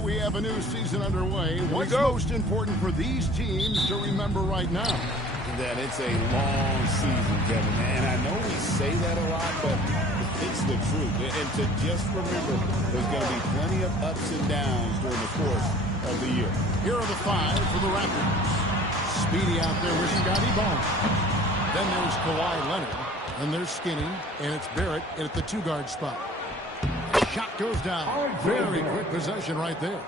We have a new season underway. What's most important for these teams to remember right now? That it's a long season, Kevin. And I know we say that a lot, but it's the truth. And to just remember, there's going to be plenty of ups and downs during the course of the year. Here are the 5 for the Raptors. Speedy out there with Scotty Barnes. Then there's Kawhi Leonard. And there's Skinny. And it's Barrett at the 2-guard spot. Shot goes down. Very quick possession right there.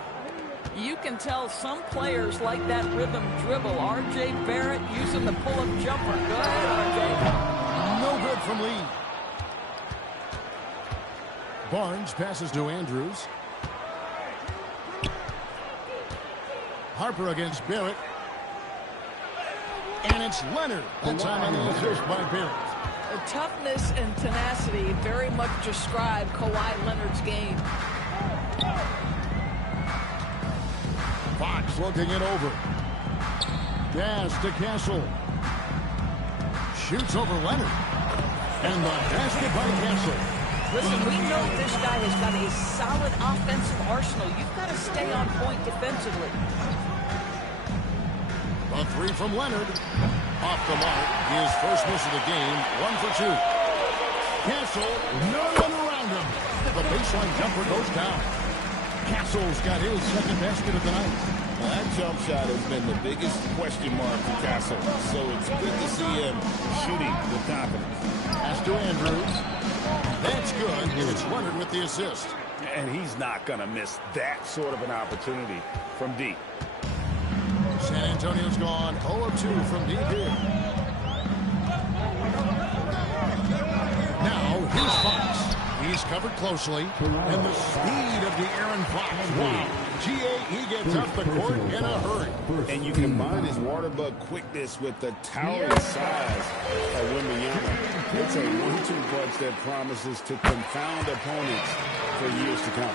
You can tell some players like that rhythm dribble. R.J. Barrett using the pull-up jumper. Go ahead, R.J. No good from Lee. Barnes passes to Andrews. Harper against Barrett. And it's Leonard. That time on the assist by Barrett. The toughness and tenacity very much describe Kawhi Leonard's game. Fox looking it over. Pass to Castle. Shoots over Leonard. And the basket by Castle. Listen, we know this guy has got a solid offensive arsenal. You've got to stay on point defensively. A 3 from Leonard. Off the mark. His first miss of the game. 1 for 2. Castle, no one around him. The baseline jumper goes down. Castle's got his second basket of the night. Well, that jump shot has been the biggest question mark for Castle. So it's good to see him shooting with confidence. Pass to Andrews. That's good. And it's Leonard with the assist. And he's not going to miss that sort of an opportunity from deep. San Antonio's gone 0 of 2 from deep here. Now, here's Fox. He's covered closely. And the speed of the Aaron Fox. Wow. He gets up the court in a hurry. And you combine his water bug quickness with the towering size of Wembanyama. It's a 1-2 punch that promises to confound opponents for years to come.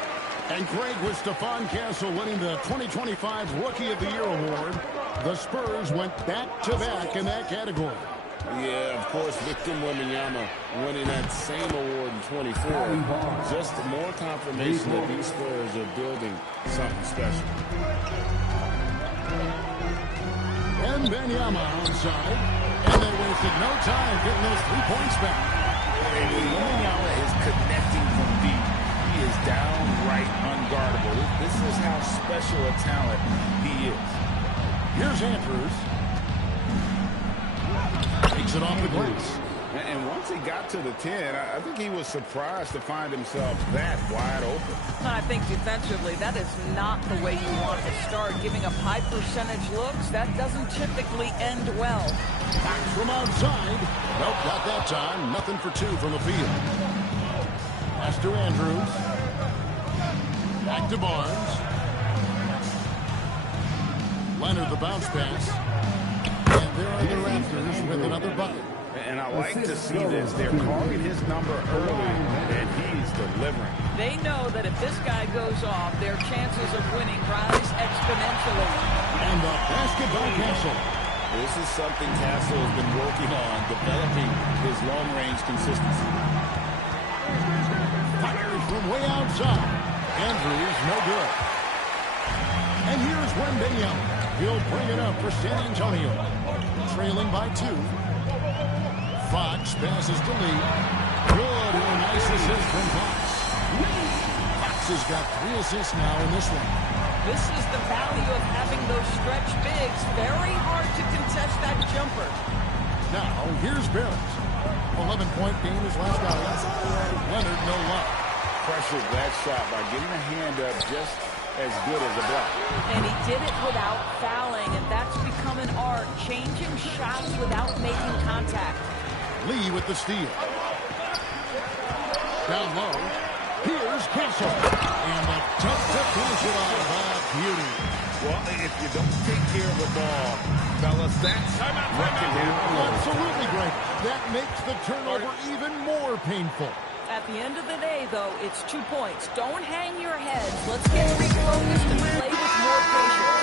And Craig, with Stephon Castle winning the 2025 Rookie of the Year award, the Spurs went back-to-back in that category. Yeah, of course, Victor Wembanyama winning that same award in 24. Just more confirmation that these Spurs are building something special. And Wembanyama onside, and they wasted no time getting those 3 points back. And Wembanyama is connecting from deep. He is downright unguardable. This is how special a talent he is. Here's Andrews. Takes it off the glass. And once he got to the 10, I think he was surprised to find himself that wide open. I think defensively, that is not the way you want to start. Giving up high percentage looks, that doesn't typically end well. Back from outside. Nope, not that time. Nothing for 2 from the field. Pass to Andrews. Back to Barnes. Leonard, the bounce pass. And there are the Raptors with another bucket. And I like to see this. They're calling his number early, and he's delivering. They know that if this guy goes off, their chances of winning rise exponentially. And the basket by Castle. This is something Castle has been working on, developing his long-range consistency. Fires from way outside. Andrews, no good. And here's Wembanyama. He'll bring it up for San Antonio. Trailing by 2. Fox passes to Lee. Good and a nice assist from Fox. Fox has got 3 assists now in this one. This is the value of having those stretch bigs. Very hard to contest that jumper. Now, here's Barrett. 11-point game his last outing. Leonard, no luck. Pressured that shot by getting a hand up just as good as a block. And he did it without fouling, and that's become an art, changing shots without making contact. Lee with the steal. Down low. Here's Castle. And the tough to finish it off. Beauty. Well, if you don't take care of the ball, fellas, that's what can happen. Absolutely great. That makes the turnover even more painful. At the end of the day, though, it's 2 points. Don't hang your heads. Let's get refocused and play with more patience.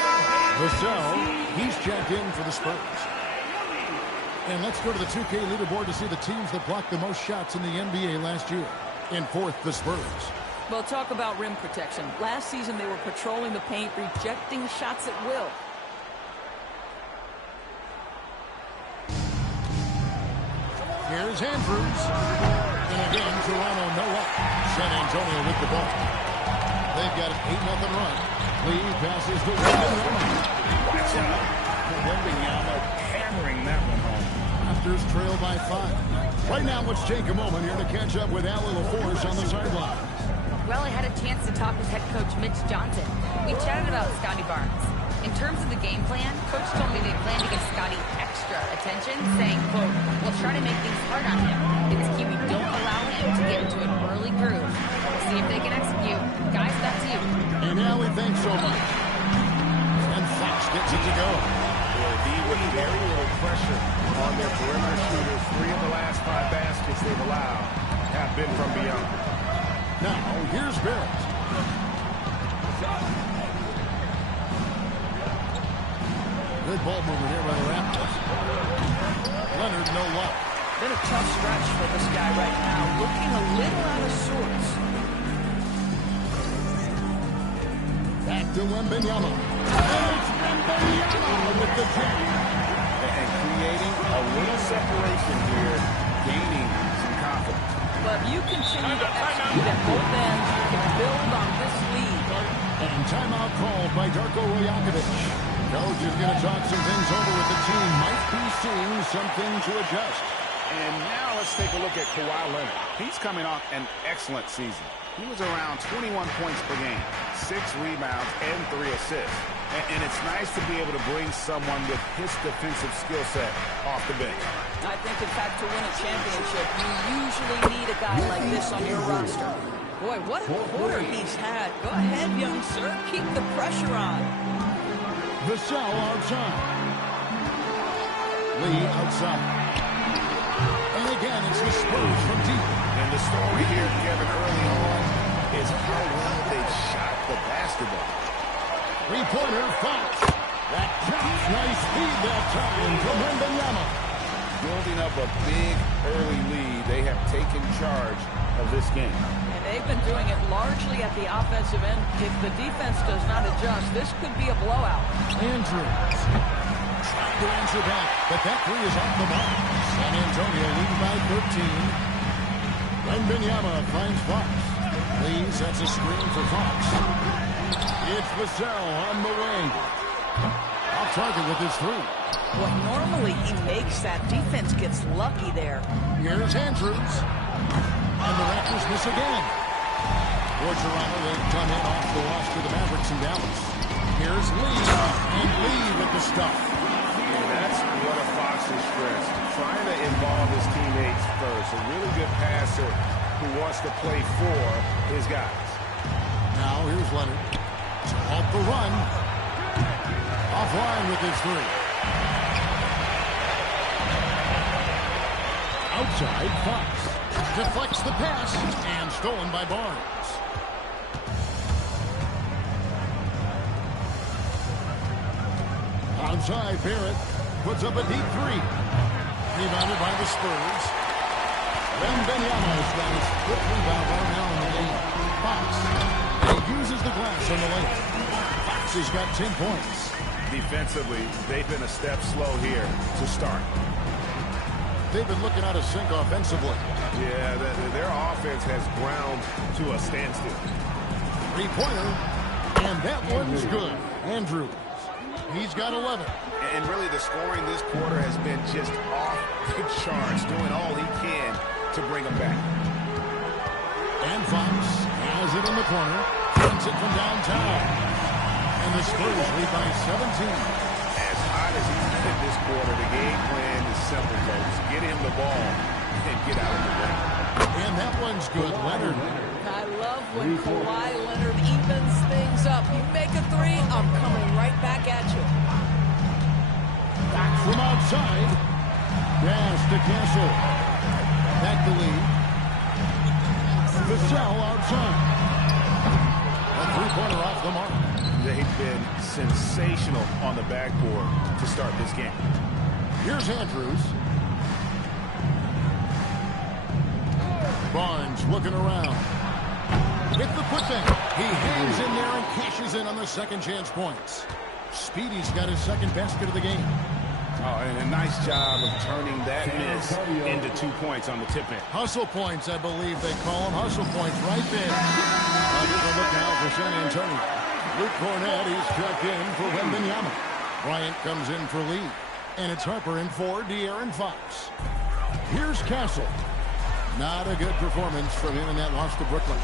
Vassell, he's checked in for the Spurs. And let's go to the 2K leaderboard to see the teams that blocked the most shots in the NBA last year. In 4th, the Spurs. Well, talk about rim protection. Last season, they were patrolling the paint, rejecting shots at will. Here's Andrews. And again, Toronto no up. San Antonio with the ball. They've got an 8-0 run. Lee passes to Wembanyama. Watch out. Wembanyama hammering that one home. Raptors trail by 5. Right now, let's take a moment here to catch up with Allie LaForce on the sideline. Well, I had a chance to talk with head coach Mitch Johnson. We chatted about Scotty Barnes. In terms of the game plan, coach told me they plan to give Scotty extra attention, saying, quote, "We'll try to make things hard on him. It's key we don't allow him to get into an early groove. We'll see if they can execute. Guys, back to you." And Allie, thanks so much. And Fox gets it to go. D with very little pressure on their perimeter shooters. 3 of the last 5 baskets they've allowed have been from beyond. Now, here's Barrett. Good ball movement here by the Raptors. Leonard, no luck. Been a tough stretch for this guy right now. Looking a little out of sorts. Back to Wembanyama. And it's Wembanyama with the kick. And creating a little separation here, gaining some confidence. But you continue to execute at both ends. You can build on this lead. And timeout called by Darko Rajakovic. Coach is going to talk some things over with the team. Might be seeing something to adjust. And now let's take a look at Kawhi Leonard. He's coming off an excellent season. He was around 21 points per game, 6 rebounds, and 3 assists. And it's nice to be able to bring someone with his defensive skill set off the bench. I think, in fact, to win a championship, you usually need a guy like this on your roster. Boy, what a quarter he's had. Go ahead, young sir. Keep the pressure on. Vassell outside. Lee outside. And again, it's the Spurs from deep. And the story here, Kevin, early on is how well they shot the basketball. Three-pointer, Fox. That counts. Nice feed that time from Wembanyama. Building up a big early lead, they have taken charge of this game. And they've been doing it largely at the offensive end. If the defense does not adjust, this could be a blowout. Andrews trying to answer back, but that three is off the mark. San Antonio leading by 13. Wembanyama finds Fox. Lee sets a screen for Fox. It's Vassell on the wing. Off target with his three. Well, normally he makes that. Defense gets lucky there. Here's Andrews. And the Raptors miss again. For Toronto, they come in off the loss to the Mavericks in Dallas. Here's Lee. And Lee with the stop. And that's one of Fox's strengths, trying to involve his teammates first. A really good passer who wants to play for his guys. Now here's Leonard. Off the run. Offline with his three. Outside, Fox deflects the pass and stolen by Barnes. Outside, Barrett puts up a deep three. Rebounded by the Spurs. Wembanyama has got his fifth rebound right now in the game. Fox uses the glass on the lane. Fox has got 10 points. Defensively, they've been a step slow here to start. They've been looking out of sync offensively. Yeah, their offense has ground to a standstill. Three-pointer, and that one's good. Andrews, he's got 11. And really, the scoring this quarter has been just off the charts, doing all he can to bring them back. And Fox has it in the corner, runs it from downtown. And the Spurs lead by 17. As hot as he's been this quarter, the game plan is simple, folks. Get him the ball and get out of the way. And that one's good. Leonard. I love when Kawhi Leonard evens things up. You make a three, I'm coming right back at you. Back from outside. Pass to Castle. Back to lead. Vassell outside. A three-pointer off the mark. They've been sensational on the backboard to start this game. Here's Andrews. Barnes looking around. with the putback. He hangs in there and cashes in on the second chance points. Speedy's got his second basket of the game. Oh, and a nice job of turning that miss into 2 points on the tip-in. Hustle points, I believe they call them. Hustle points right there. Under the look now for San Antonio. Luke Cornett, he's checked in for Wembanyama. Bryant comes in for Lee. And it's Harper in for De'Aaron Fox. Here's Castle. Not a good performance from him in that loss to Brooklyn.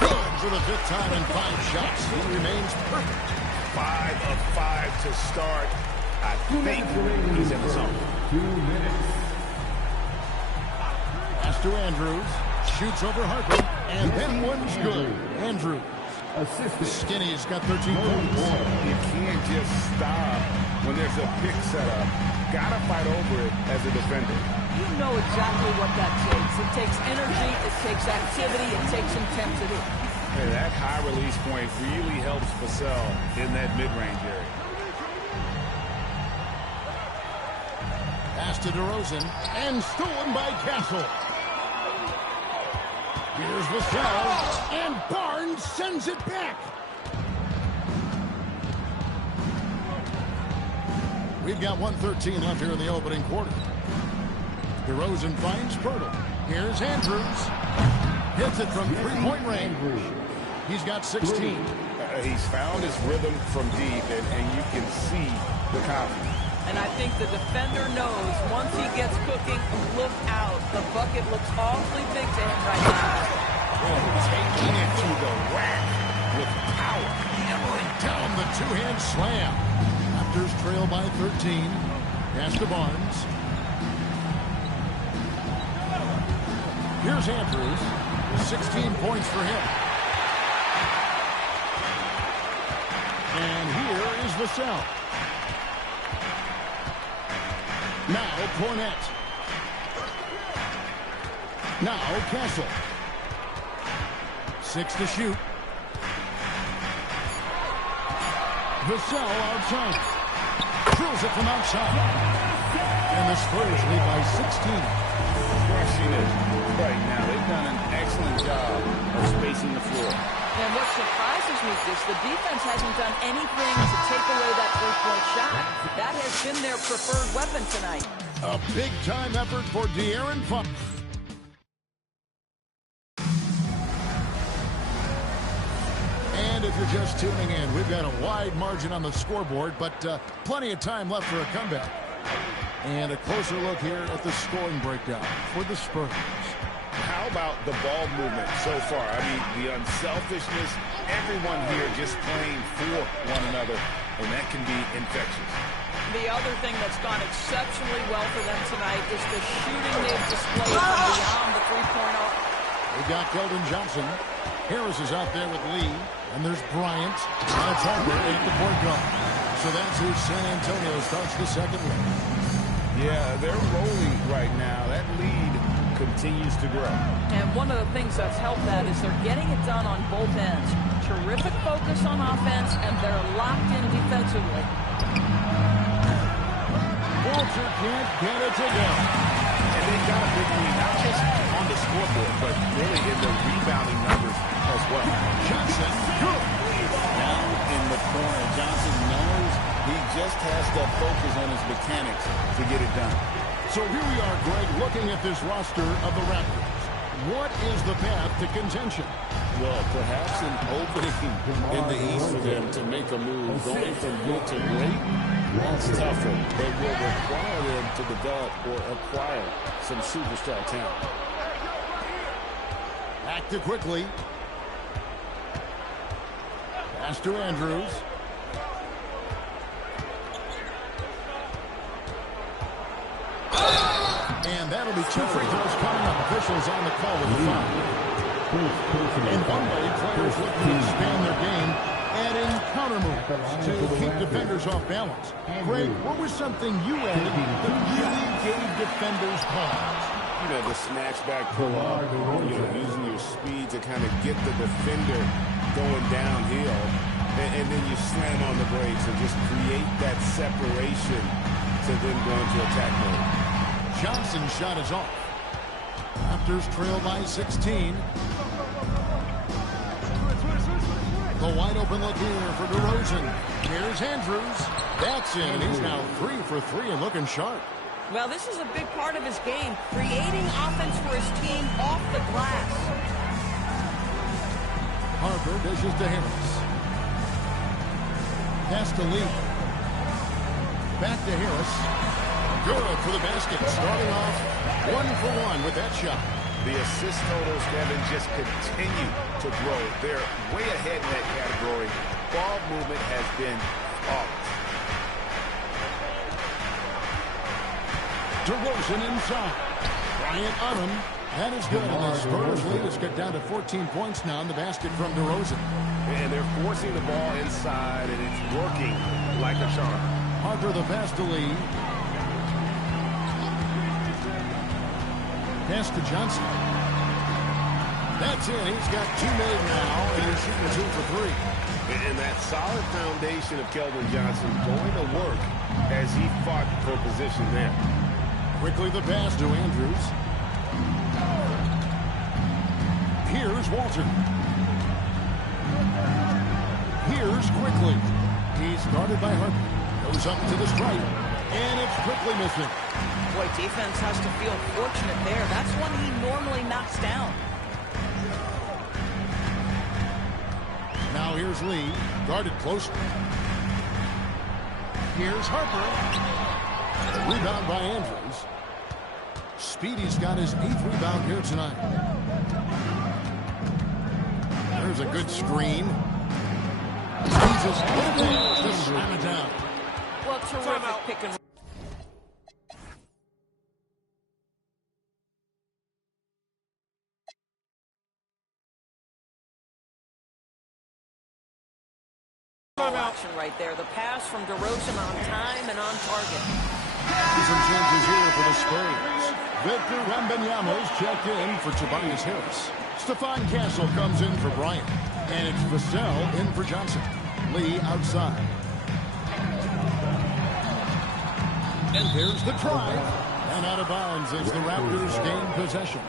Good for the 5th time in 5 shots. He remains perfect. 5 of 5 to start. I think he's in the zone. 2 minutes. Pass to Andrews. Shoots over Harper. And that one's good. Andrews. Skinny's got 13 points. You can't just stop when there's a pick setup. Gotta fight over it as a defender. You know exactly what that takes. It takes energy, it takes activity, it takes intensity. Hey, that high release point really helps Vassell in that mid-range area. Pass to DeRozan, and stolen by Castle. Here's Vassell, and Barnes sends it back. We've got 1:13 left here in the opening quarter. DeRozan finds Pirtle. Here's Andrews. Hits it from three-point range. He's got 16. He's found his rhythm from deep, and you can see the confidence. And I think the defender knows once he gets cooking, look out. The bucket looks awfully big to him right now. Taking it to the rack with power. Hammering down the two-hand slam. Raptors trail by 13. Pass to Barnes. Here's Andrews. 16 points for him. And here is Vassell. Now Cornett. Now Castle. 6 to shoot. Vassell outside. Drills it from outside. And the Spurs lead by 16. Crushing it right now. They've done an excellent job of spacing the floor. And what surprises me is the defense hasn't done anything to take away that three-point shot. That has been their preferred weapon tonight. A big-time effort for De'Aaron Fox. And if you're just tuning in, we've got a wide margin on the scoreboard, but plenty of time left for a comeback. And a closer look here at the scoring breakdown for the Spurs. How about the ball movement so far? I mean, the unselfishness, everyone here just playing for one another, and that can be infectious. The other thing that's gone exceptionally well for them tonight is the shooting they've displayed from beyond the three-point arc. We've got Keldon Johnson. Harris is out there with Lee. And there's Bryant. And it's Harper at the point guard. So that's who San Antonio starts the second leg. Yeah, they're rolling right now. That lead continues to grow. And one of the things that's helped that is they're getting it done on both ends. Terrific focus on offense, and they're locked in defensively. Walter can't get it to go. And they've got a big lead, not just on the scoreboard, but really in the rebounding numbers as well. Johnson, good. Now in the corner, Johnson knows he just has to focus on his mechanics to get it done. So here we are, Greg, looking at this roster of the Raptors. What is the path to contention? Well, perhaps an opening in the East for them to make a move. Going from good to great, that's tougher, but will require them to develop or acquire some superstar talent. Back to quickly. Pass to Andrews. And that'll be 2 free throws coming up. Officials on the call with the foul. And one-way players looking to expand their game, adding counter moves to keep defenders off balance. Greg, what was something you added that really gave defenders pause? You know, the snatch back pull-up, using your speed to kind of get the defender going downhill, and then you slam on the brakes and just create that separation to then go into attack mode. Johnson's shot is off. Raptors trail by 16. A wide open look here for DeRozan. Here's Andrews. That's in, and he's now 3 for 3 and looking sharp. Well, this is a big part of his game, creating offense for his team off the glass. Harper dishes to Harris. Pass to Lee. Back to Harris. Good for the basket. Starting off 1 for 1 with that shot. The assist totals, Kevin, just continue to grow. They're way ahead in that category. Ball movement has been flawless. DeRozan inside. Bryant on him. That is good. And the Spurs lead has got down to 14 points now in the basket from DeRozan. And they're forcing the ball inside, and it's working like a charm. Harper the pass to Lee. Pass to Johnson. That's it. He's got 2 made now, and he's shooting 2 for 3. And that solid foundation of Keldon Johnson going to work as he fought for position there. Quickly the pass to Andrews. Here's Walton. Here's Quickly. He's guarded by Harper. Goes up to the stripe, and it's Quickly missing. Boy, defense has to feel fortunate there. That's one he normally knocks down. Now here's Lee, guarded closely. Here's Harper. Rebound by Andrews. Speedy's got his 8th rebound here tonight. There's a good screen. Jesus, just slam it down. Well, terrific pick and roll. Action right there. The pass from DeRozan on time and on target. Some changes here for the Spurs. Victor Wembanyama's checked in for Tobias Harris. Stephon Castle comes in for Bryant. And it's Vassell in for Johnson. Lee outside. And there's the drive. And out of bounds as the Raptors gain possession.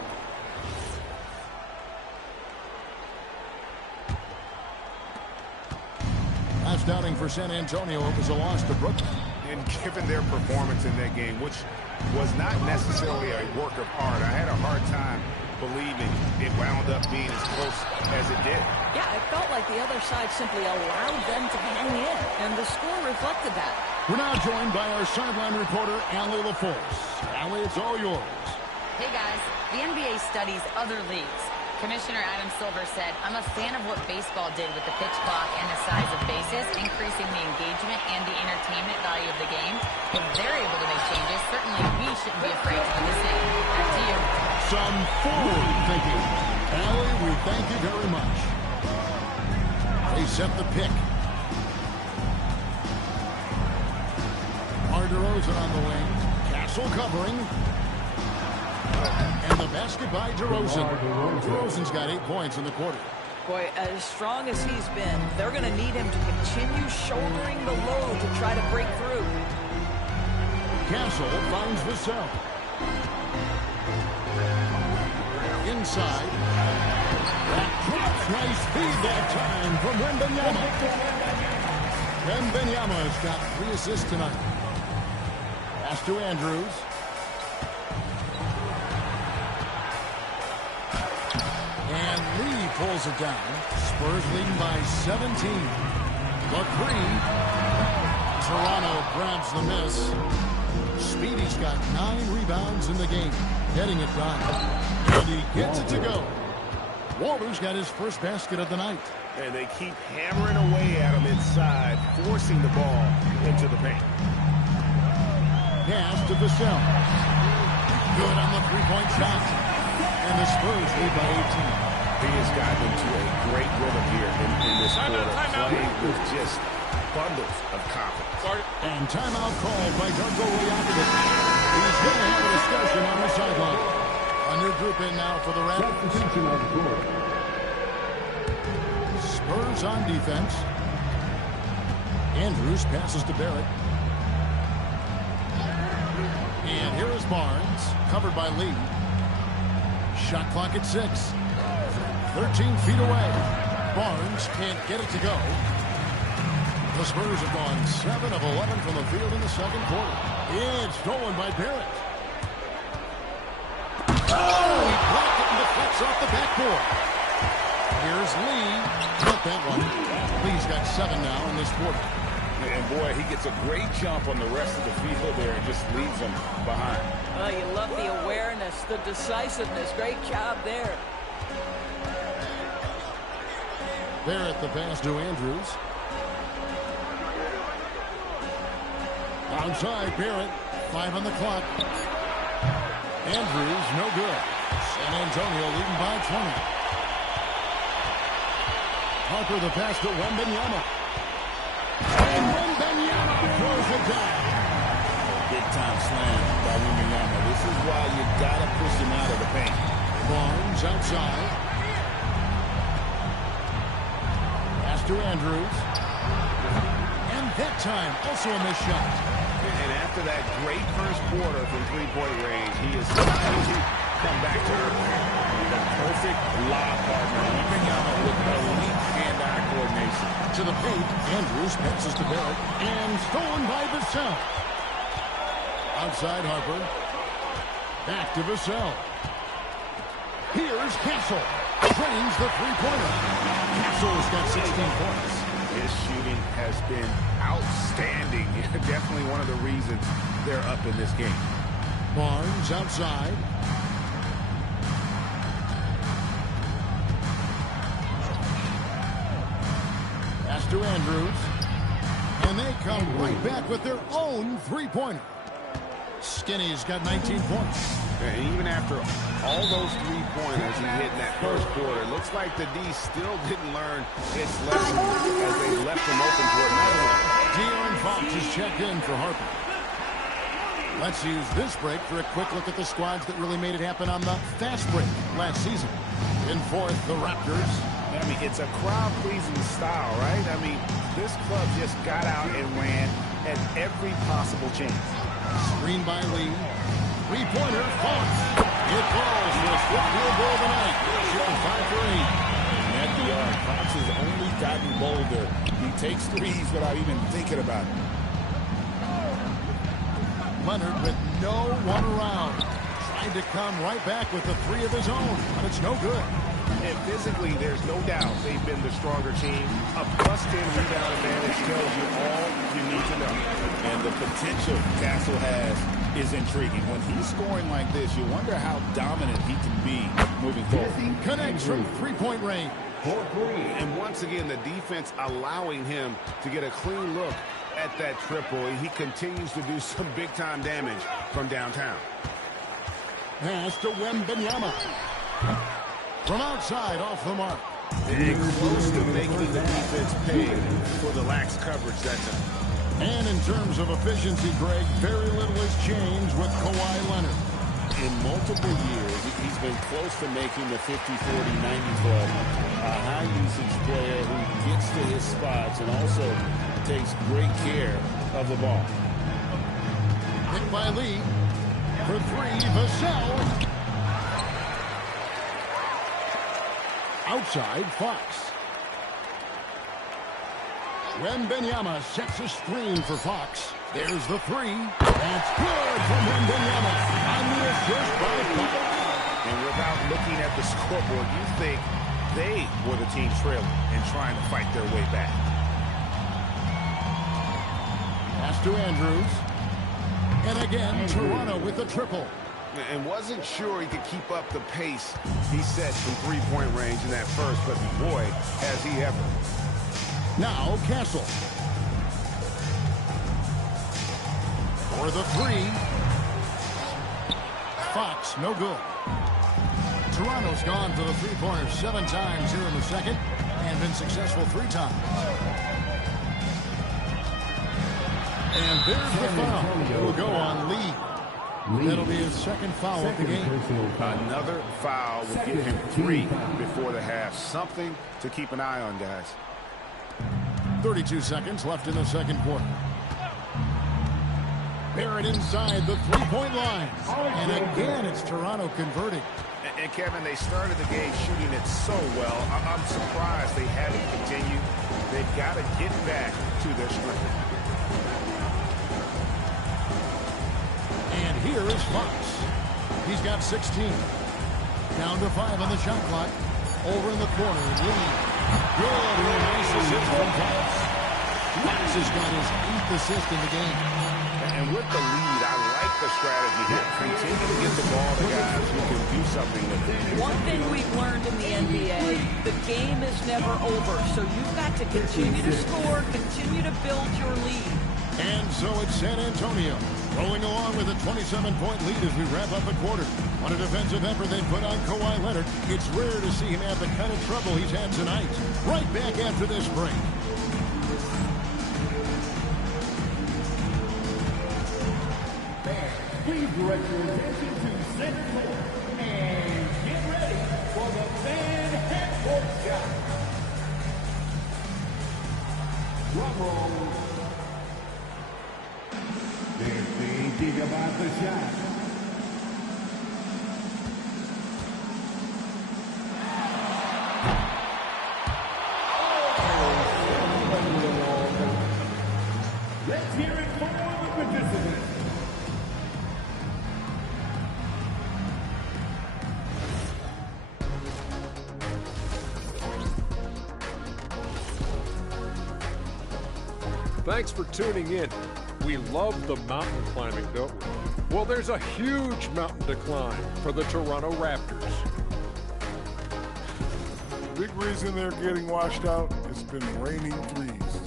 Last outing for San Antonio, it was a loss to Brooklyn. And given their performance in that game, which was not necessarily a work of art, I had a hard time believing it wound up being as close as it did. Yeah, it felt like the other side simply allowed them to hang in, and the score reflected that. We're now joined by our sideline reporter, Allie LaForce. Allie, it's all yours. Hey guys, the NBA studies other leagues. Commissioner Adam Silver said, I'm a fan of what baseball did with the pitch clock and the size of bases, increasing the engagement and the entertainment value of the game. If they're able to make changes, certainly we shouldn't be afraid to do the same. Back to you. Some forward thinking. Allie, we thank you very much. They set the pick. DeRozan on the wing. Castle covering. And the basket by DeRozan. DeRozan's got 8 points in the quarter. Boy, as strong as he's been, they're going to need him to continue shouldering the load to try to break through. Castle finds Vassell. Inside. That drops. Nice feed that time from Wembanyama. Wembanyama's got 3 assists tonight. Pass to Andrews. And Lee pulls it down. Spurs leading by 17. The 3. Toronto grabs the miss. Speedy's got 9 rebounds in the game. Getting it done. And he gets it to go. Walter's got his first basket of the night. And they keep hammering away at him inside, forcing the ball into the paint. Pass to Vassell. Good on the 3-point shot. And the Spurs lead by 18. He has gotten into a great rhythm here in this quarter, playing with just bundles of confidence. And timeout called by Darko Rajakovic. He's going to have a discussion on the sideline. A new group in now for the Raptors. Spurs on defense. Andrews passes to Barrett. And here is Barnes, covered by Lee. Shot clock at 6. 13 feet away. Barnes can't get it to go. The Spurs have gone 7 of 11 from the field in the second quarter. It's stolen by Barrett. Oh, he blocked it and deflects off the backboard. Here's Lee. Not that one. Lee's got 7 now in this quarter. And boy, he gets a great jump on the rest of the field there and just leaves them behind. Oh, you love the awareness, the decisiveness. Great job there. Barrett the pass to Andrews. Outside, Barrett. 5 on the clock. Andrews, no good. San Antonio leading by 20. Harper the pass to Wembanyama. And Wembanyama throws it down. Big time slam by Wembanyama. This is why you got to push him out of the paint. Barnes outside. Pass to Andrews. And that time, also a missed shot. And after that great first quarter from three-point range, he is trying to come back to earth. The perfect lob partner. Wembanyama with elite hand-eye coordination. To the paint, Andrews passes to Barrett. And stolen by Vassell. Outside Harper. Back to Vassell. Here's Castle. Drains the three-pointer. Castle's got 16 points. His shooting has been outstanding. Definitely one of the reasons they're up in this game. Barnes outside. Pass to Andrews. And they come right back with their own three-pointer. Skinny's got 19 points. And even after all those three-pointers he hit in that first quarter, it looks like the D still didn't learn its lesson as they left him open for another one. De'Aaron Fox is checked in for Harper. Let's use this break for a quick look at the squads that really made it happen on the fast break last season. In fourth, the Raptors. I mean, it's a crowd-pleasing style, right? I mean, this club just got out and ran at every possible chance. Screen by Lee. Three-pointer, Fox. It falls for a fifth field goal of the night. Shooting 5 for 8. At the arc, Fox has only gotten bolder. He takes threes without even thinking about it. Leonard with no one around. Trying to come right back with the three of his own, but it's no good. And physically, there's no doubt they've been the stronger team. A +10 rebound advantage tells you all you need to know. And the potential Castle has is intriguing. When he's scoring like this, you wonder how dominant he can be moving forward. Connects from three-point range. And once again, the defense allowing him to get a clean look at that triple. He continues to do some big-time damage from downtown. Pass to Wembanyama. From outside, off the mark. And close to making the defense pay for the lax coverage that time. And in terms of efficiency, Greg, very little has changed with Kawhi Leonard. In multiple years, he's been close to making the 50-40-90 club. A high-usage player who gets to his spots and also takes great care of the ball. Picked by Lee. For three, Vassell. Outside, Fox. Wembanyama sets a screen for Fox. There's the three. That's good from Wembanyama. On the assist by Fox. And without looking at the scoreboard, you think they were the team trailing and trying to fight their way back. Pass to Andrews. And again, Toronto with a triple. And wasn't sure he could keep up the pace he set from three-point range in that first, but boy, has he ever. Now Castle. For the three. Fox, no good. Toronto's gone for the three-pointer 7 times here in the second and been successful 3 times. And there's the foul. It will go on Lee. That'll be his second foul of the game. Another foul will give him 3 before the half. Something to keep an eye on, guys. 32 seconds left in the second quarter. Barrett inside the three-point line. And again, it's Toronto converting. And Kevin, they started the game shooting it so well. I'm surprised they haven't got to get back to their strength. And here is Fox. He's got 16. Down to 5 on the shot clock. Over in the corner, Lee. Good, nice assist from Fox. Fox has got his 8th assist in the game. And with the lead, I like the strategy here. Continue to get the ball to guys who can do something with it. One thing we've learned in the NBA, the game is never over. So you've got to continue to score, continue to build your lead. And so it's San Antonio rolling along with a 27-point lead as we wrap up a quarter. On a defensive effort they put on Kawhi Leonard. It's rare to see him have the kind of trouble he's had tonight. Right back after this break. Please direct your attention to center court and get ready for the fan half-court shot. Drum roll. They're thinking about the shot. Let's hear it for the participants. Thanks for tuning in. We love the mountain climbing, don't we? Well, there's a huge mountain to climb for the Toronto Raptors. Big reason they're getting washed out, it's been raining threes.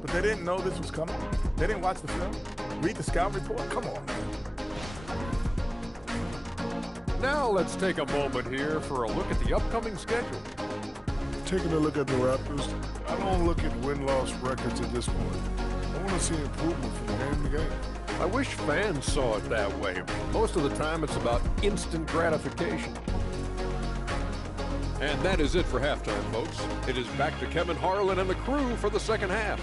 But they didn't know this was coming. They didn't watch the film, read the scout report. Come on, man. Now let's take a moment here for a look at the upcoming schedule. Taking a look at the Raptors, I don't look at win-loss records at this point. I want to see improvement from game to game. I wish fans saw it that way. Most of the time it's about instant gratification. And that is it for halftime, folks. It is back to Kevin Harlan and the crew for the second half.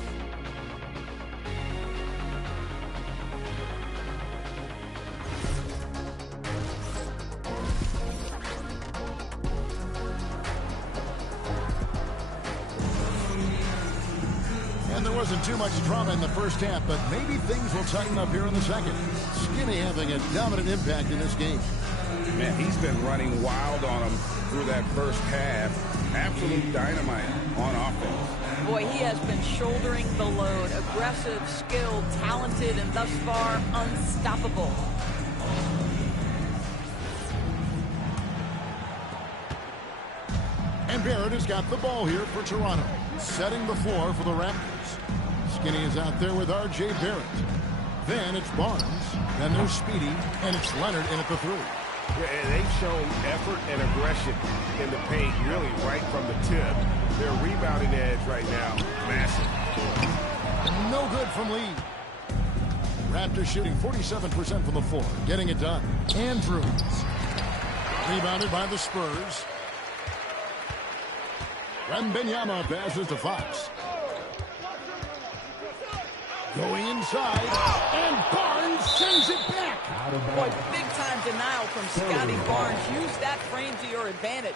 And there wasn't too much drama in the first half, but maybe things will tighten up here in the second. Skinny having a dominant impact in this game. Man, he's been running wild on him through that first half. Absolute dynamite on offense. Boy, he has been shouldering the load. Aggressive, skilled, talented, and thus far unstoppable. And Barrett has got the ball here for Toronto, setting the floor for the Raptors. Skinny is out there with R.J. Barrett. Then it's Barnes. Then there's Speedy, and it's Leonard in at the 3. Yeah, and they've shown effort and aggression in the paint really right from the tip. Their rebounding edge right now, massive. No good from Lee. Raptors shooting 47% from the floor, getting it done. Andrews. Rebounded by the Spurs. Wembanyama passes to Fox. Going inside, and Barnes sends it back. Boy, big-time denial from Scotty Barnes. Use that frame to your advantage.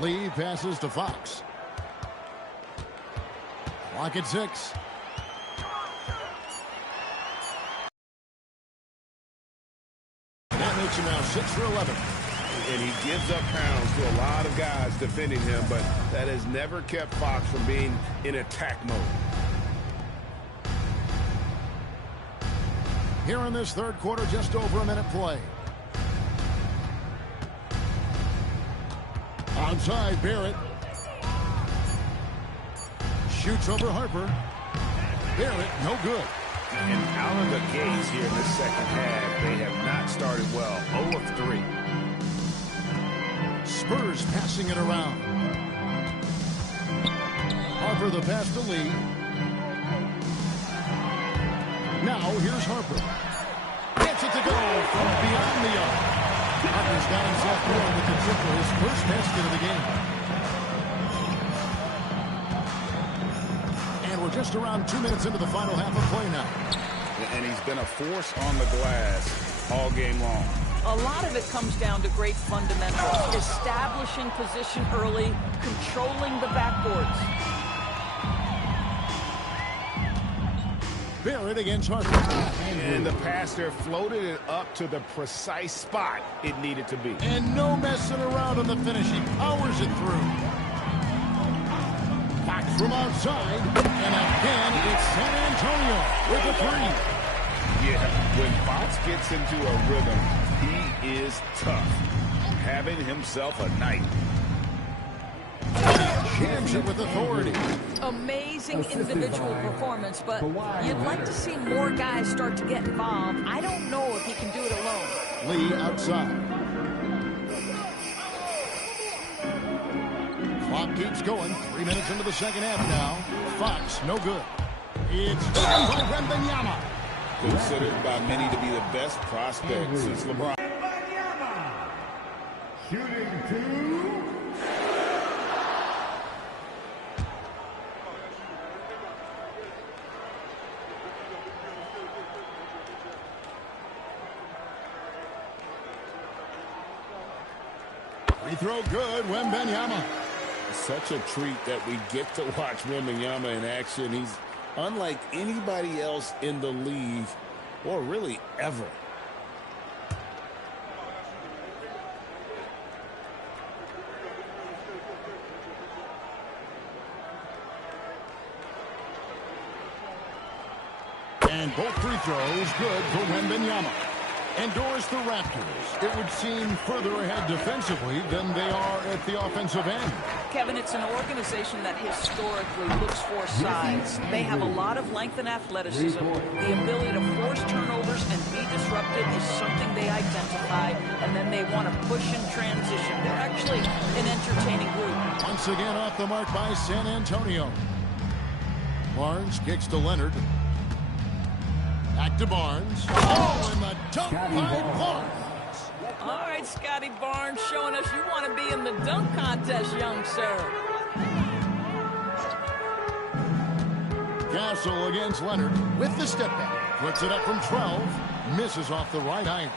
Lee passes to Fox. Clock at 6. That makes him now 6 for 11. And he gives up pounds to a lot of guys defending him, but that has never kept Fox from being in attack mode. Here in this third quarter, just over a minute play. Outside, Barrett. Shoots over Harper. Barrett, no good. And out of the gates here in the second half, they have not started well. 0 of 3. Spurs passing it around. Harper the pass to Lee. Now here's Harper. Gets it to go from beyond the arc. Harper's got himself going with the triple, his first basket of the game. And we're just around 2 minutes into the final half of play now. and he's been a force on the glass all game long. A lot of it comes down to great fundamentals, establishing position early, controlling the backboards. Barrett against Harper. And the pass there floated it up to the precise spot it needed to be. And no messing around on the finish. He powers it through. Fox from outside. And again, it's San Antonio with a three. Yeah, when Fox gets into a rhythm, he is tough. Having himself a night. Jams it with authority. Amazing individual performance, but you'd like to see more guys start to get involved. I don't know if he can do it alone. Lee outside. Clock keeps going. 3 minutes into the second half now. Fox, no good. It's taken by Wembanyama. Considered by many to be the best prospect since LeBron. Shooting two. Free throw good, Wembanyama. Such a treat that we get to watch Wembanyama in action. He's unlike anybody else in the league, or really ever. And both free throws good for Wembanyama. Endures the Raptors. It would seem further ahead defensively than they are at the offensive end. Kevin, it's an organization that historically looks for size. They have a lot of length and athleticism. The ability to force turnovers and be disrupted is something they identify, and then they want to push in transition. They're actually an entertaining group. Once again off the mark by San Antonio. Barnes kicks to Leonard. Back to Barnes. Oh, and the dunk by Barnes. All right, Scotty Barnes showing us you want to be in the dunk contest, young sir. Castle against Leonard with the step back. Puts it up from 12. Misses off the right iron.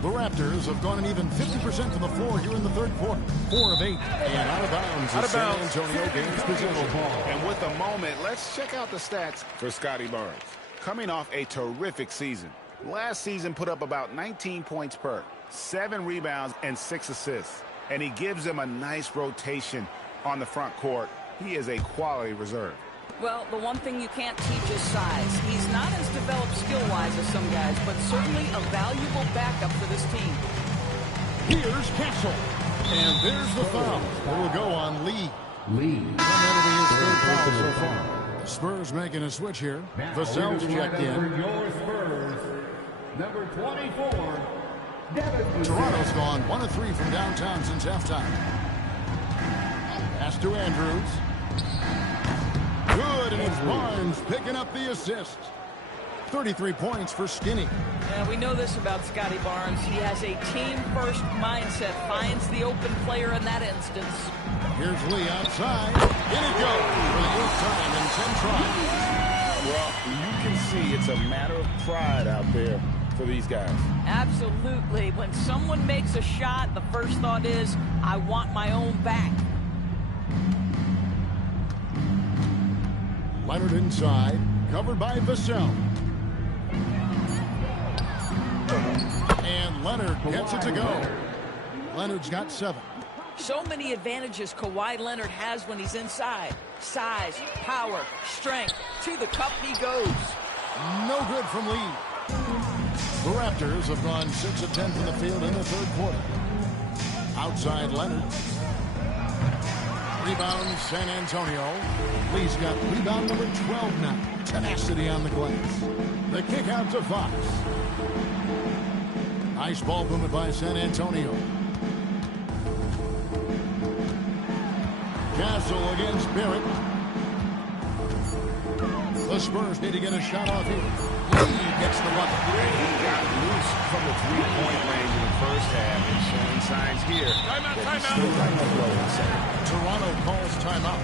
The Raptors have gone an even 50% from the floor here in the third quarter. 4 of 8. And out of bounds as San Antonio gains possession. And with a moment, let's check out the stats for Scotty Barnes. Coming off a terrific season. Last season put up about 19 points per, 7 rebounds, and 6 assists. And he gives them a nice rotation on the front court. He is a quality reserve. Well, the one thing you can't teach is size. He's not as developed skill-wise as some guys, but certainly a valuable backup for this team. Here's Castle. And there's the foul. It will go on Lee. And that'll be his third foul so far. Spurs making a switch here. Vassell's checked in. Your Spurs, number 24, Devin. Toronto's gone 1 of 3 from downtown since halftime. Pass to Andrews. Good, and it's Barnes picking up the assist. 33 points for Skinny. And we know this about Scotty Barnes. He has a team-first mindset, finds the open player in that instance. Here's Lee outside. In it goes for the 8th time in 10 tries. Well, you can see it's a matter of pride out there for these guys. Absolutely. When someone makes a shot, the first thought is, I want my own back. Leonard inside, covered by Vassell. And Leonard gets it to go. Leonard's got 7. So many advantages Kawhi Leonard has when he's inside. Size, power, strength. To the cup he goes. No good from Lee. The Raptors have gone 6 of 10 from the field in the third quarter. Outside Leonard. Rebound San Antonio. Lee's got rebound number 12 now. Tenacity on the glass. The kick out to Fox. Nice ball movement by San Antonio. Castle against Barrett. The Spurs need to get a shot off here. Lee gets the bucket. He got loose from the three-point range in the first half and showing signs here. Timeout. Toronto calls timeout.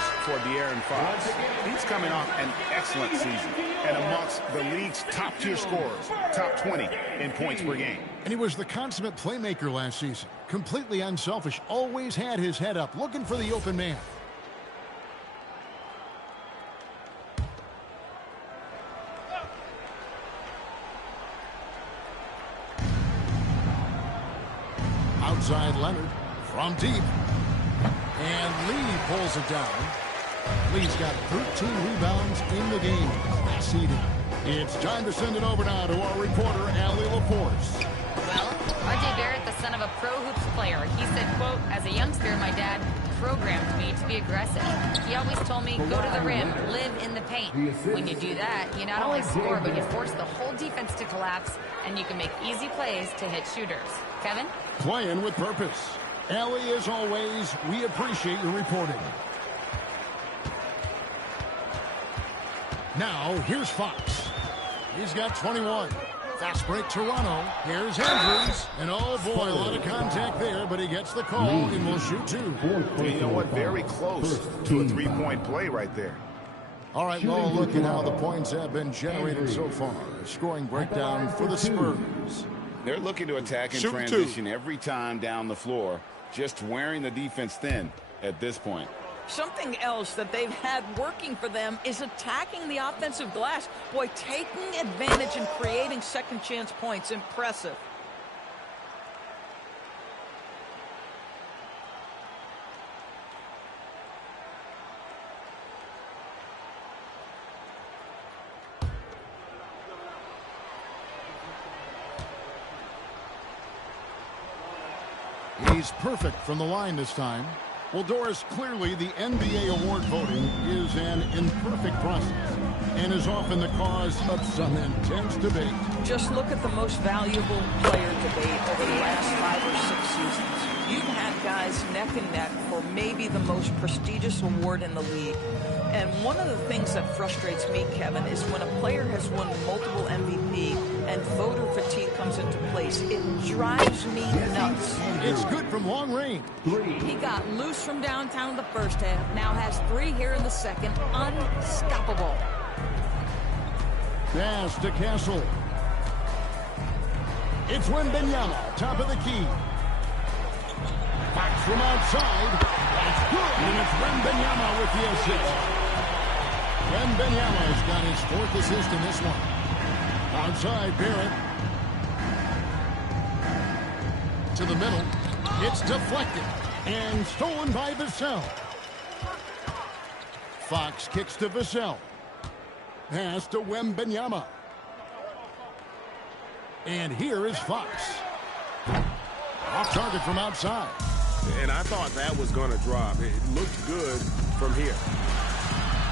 numbers for De'Aaron Fox. He's coming off an excellent season and amongst the league's top-tier scorers, top 20 in points per game. And he was the consummate playmaker last season. Completely unselfish, always had his head up, looking for the open man. Outside Leonard from deep. And Lee pulls it down. Lee's got 13 rebounds in the game. Last seeding. It's time to send it over now to our reporter, Allie LaForce. Well, R.J. Barrett, the son of a pro hoops player, he said, quote, as a youngster, my dad programmed me to be aggressive. He always told me, go to the rim, live in the paint. When you do that, you not only score, but you force the whole defense to collapse, and you can make easy plays to hit shooters. Kevin? Playing with purpose. Allie, as always, we appreciate your reporting. Now, here's Fox. He's got 21. Fast break Toronto. Here's Andrews. And oh boy, a lot of contact there, but he gets the call and will shoot two. And you know what? Very close to a three-point play right there. All right, well, look at how the points have been generated so far. A scoring breakdown for the Spurs. They're looking to attack in transition every time down the floor, just wearing the defense thin at this point. Something else that they've had working for them is attacking the offensive glass. Boy, taking advantage and creating second chance points. Impressive. He's perfect from the line this time. Well, Doris, clearly the NBA award voting is an imperfect process and is often the cause of some intense debate. Just look at the most valuable player debate over the last 5 or 6 seasons. You've had guys neck and neck for maybe the most prestigious award in the league. And one of the things that frustrates me, Kevin, is when a player has won multiple MVP and voter fatigue comes into place. It drives me nuts. It's good from long range. He got loose from downtown in the first half, now has 3 here in the second. Unstoppable. Pass to Castle. It's Wembanyama, top of the key. Fox from outside. That's good, and it's Wembanyama with the assist. Wembanyama's got his 4th assist in this one. Outside, Barrett. To the middle. It's deflected and stolen by Vassell. Fox kicks to Vassell. Pass to Wembanyama. And here is Fox. Off target from outside. And I thought that was going to drop. It looked good from here.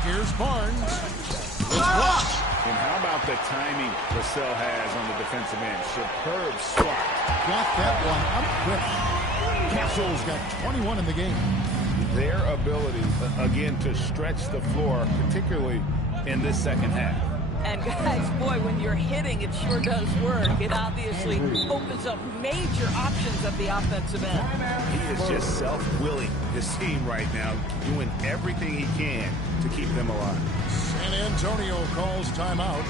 Here's Barnes. It's blocked. And how about the timing Vassell has on the defensive end? Superb swat. Got that one up quick. Castle's got 21 in the game. Their ability, again, to stretch the floor, particularly in this second half. And guys, boy, when you're hitting, it sure does work. It obviously opens up major options at the offensive end. He is just self-willing, this team right now, doing everything he can to keep them alive. San Antonio calls timeout.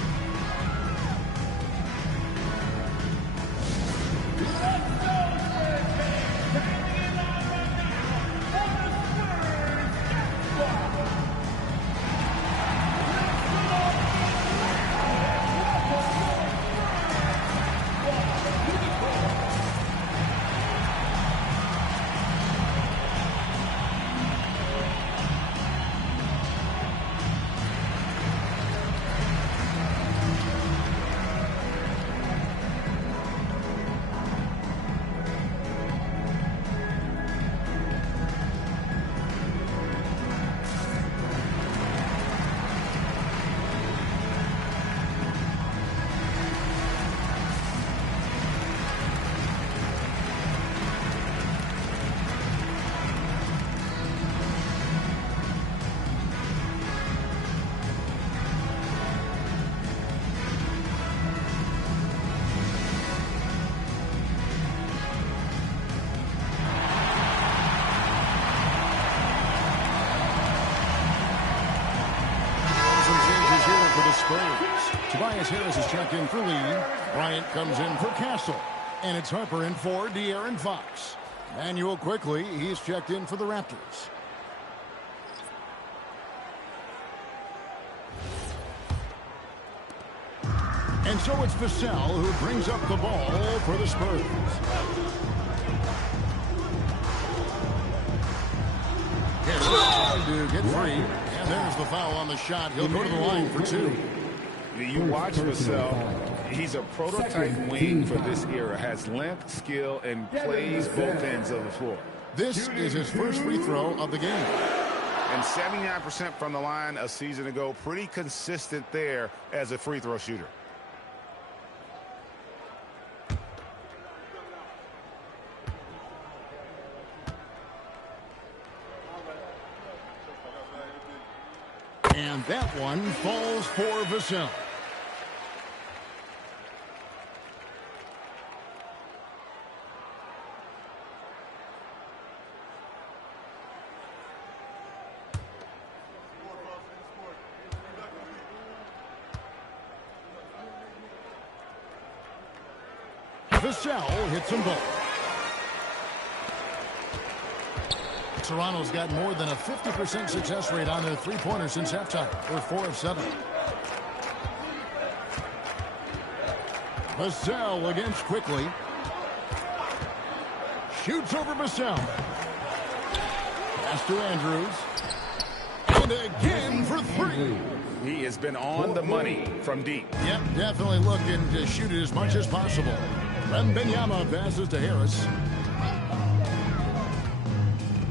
Spurs. Tobias Harris is checked in for Lee. Bryant comes in for Castle. And it's Harper in for De'Aaron Fox. Manuel quickly, he's checked in for the Raptors. And so it's Vassell who brings up the ball for the Spurs. Harris trying to get free. And there's the foul on the shot. He'll go to the line for two. You watch Vassell. He's a prototype wing for this era. Has length, skill, and plays both ends of the floor. This is his first free throw of the game. And 79% from the line a season ago. Pretty consistent there as a free throw shooter. And that one falls for Vassell. Vassell hits them both. Toronto's got more than a 50% success rate on their three-pointers since halftime. They're 4 of 7. Vassell against quickly. Shoots over Vassell. Pass to Andrews. And again for three. He has been on the money from deep. Yep, definitely looking to shoot it as much as possible. Wembanyama passes to Harris.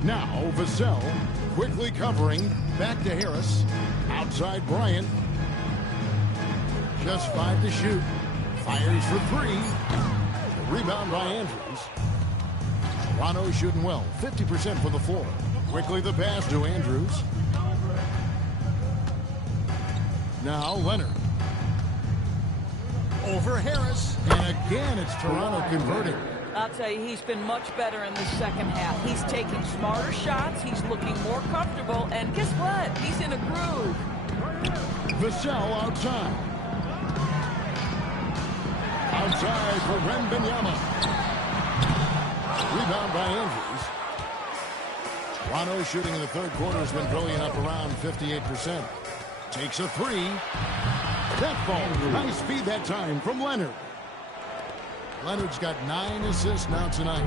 Now Vassell quickly covering. Back to Harris. Outside Bryant. Just 5 to shoot. Fires for 3. Rebound by Andrews. Toronto shooting well. 50% from the floor. Quickly the pass to Andrews. Now Leonard. Over Harris. And again it's Toronto converting. I'll tell you, he's been much better in the second half. He's taking smarter shots. He's looking more comfortable. And guess what? He's in a groove. Vassell outside. Outside for Wembanyama. Rebound by Andrews. Toronto shooting in the third quarter has been brilliant, up around 58%. Takes a 3. That ball, high speed that time from Leonard. Leonard's got 9 assists now tonight.